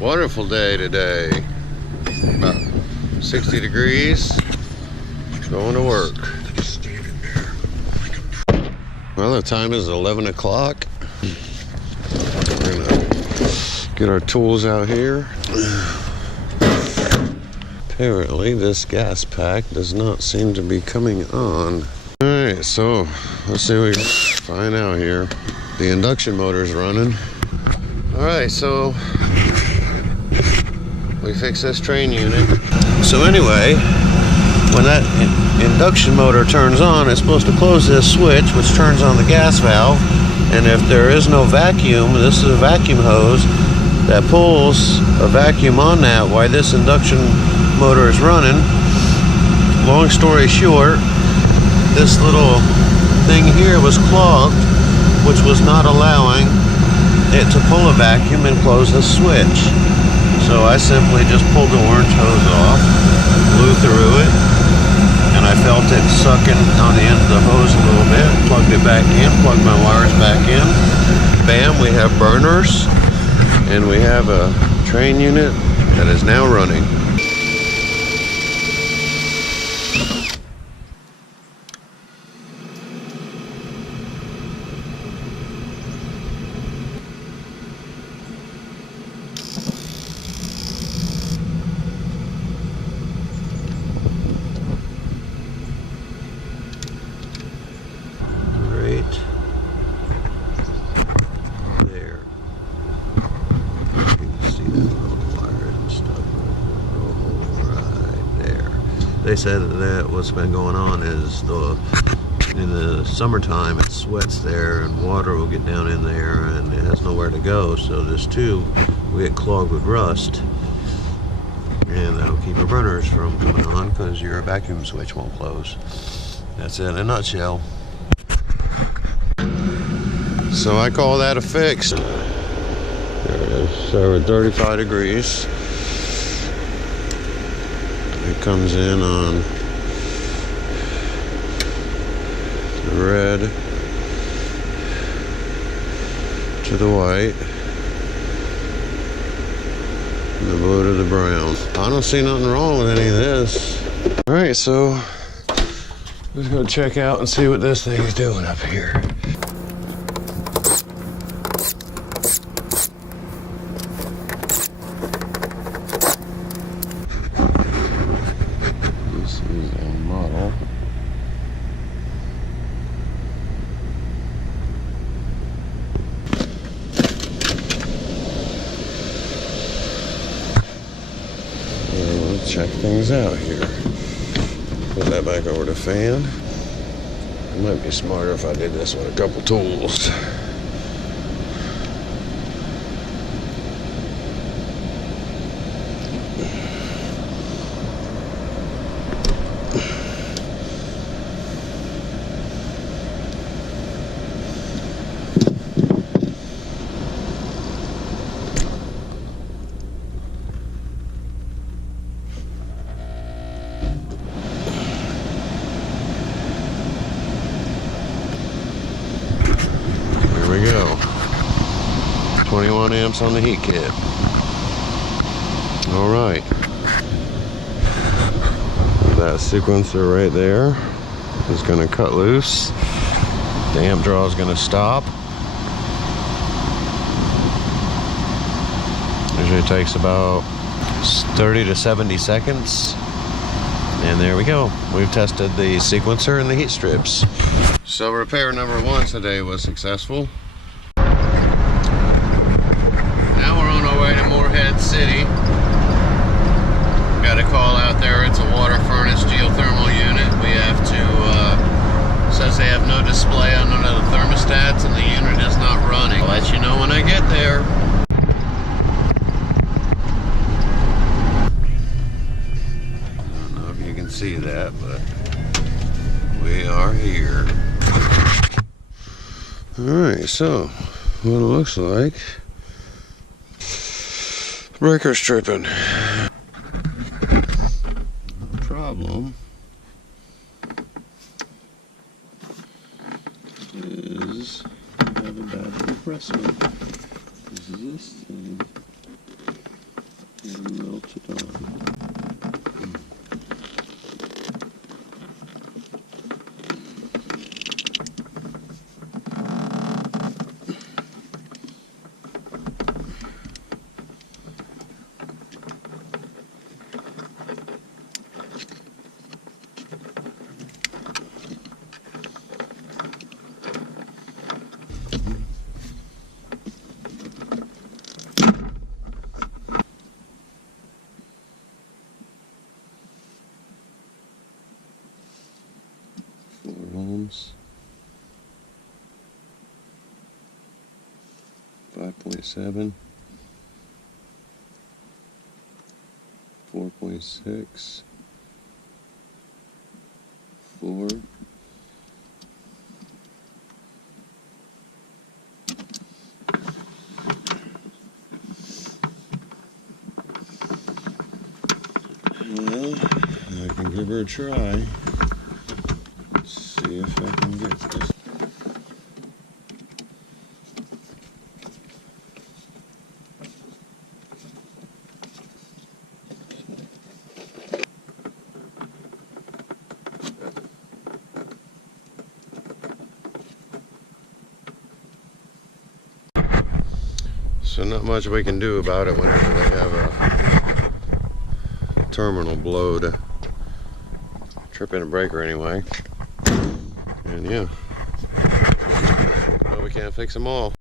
Wonderful day today. About 60 degrees. Going to work. Well, the time is 11 o'clock. We're gonna get our tools out here. Apparently this gas pack does not seem to be coming on. Alright, so let's see what we can find out here. The induction motor is running. Alright, so we fixed this train unit. So anyway, when that induction motor turns on, it's supposed to close this switch, which turns on the gas valve. And if there is no vacuum, this is a vacuum hose that pulls a vacuum on that while this induction motor is running. Long story short, this little thing here was clogged, which was not allowing it to pull a vacuum and close the switch. So I simply just pulled the orange hose off, blew through it, and I felt it sucking on the end of the hose a little bit, plugged it back in, plugged my wires back in. Bam, we have burners, and we have a train unit that is now running. They said that what's been going on is in the summertime it sweats there and water will get down in there and it has nowhere to go, so this tube will get clogged with rust, and that'll keep your burners from coming on because your vacuum switch won't close. That's it in a nutshell. So I call that a fix. There it is. So we're 35 degrees. It comes in on the red to the white and the blue to the brown. I don't see nothing wrong with any of this. Alright, so let's go check out and see what this thing is doing up here. Check things out here. Put that back over the fan. It might be smarter if I did this with a couple tools. Here we go. 21 amps on the heat kit. All right. That sequencer right there is going to cut loose. The amp draw is going to stop. Usually takes about 30 to 70 seconds. And there we go. We've tested the sequencer and the heat strips. So repair number 1 today was successful. Now we're on our way to Moorhead City. Got a call out there. It's a water furnace geothermal unit. We have to, says they have no display on none of the thermostats and the unit is not running. I'll let you know when I get there. See that, but we are here. Alright, so what it looks like, breaker stripping. Problem is I have a bad compressor. This is this thing. And melt it on. Ohms, 5.7, 4.6, 4, well, I can give her a try. See if I can get this. So not much we can do about it whenever they have a terminal blowed, trip in a breaker anyway. And yeah, well, we can't fix them all.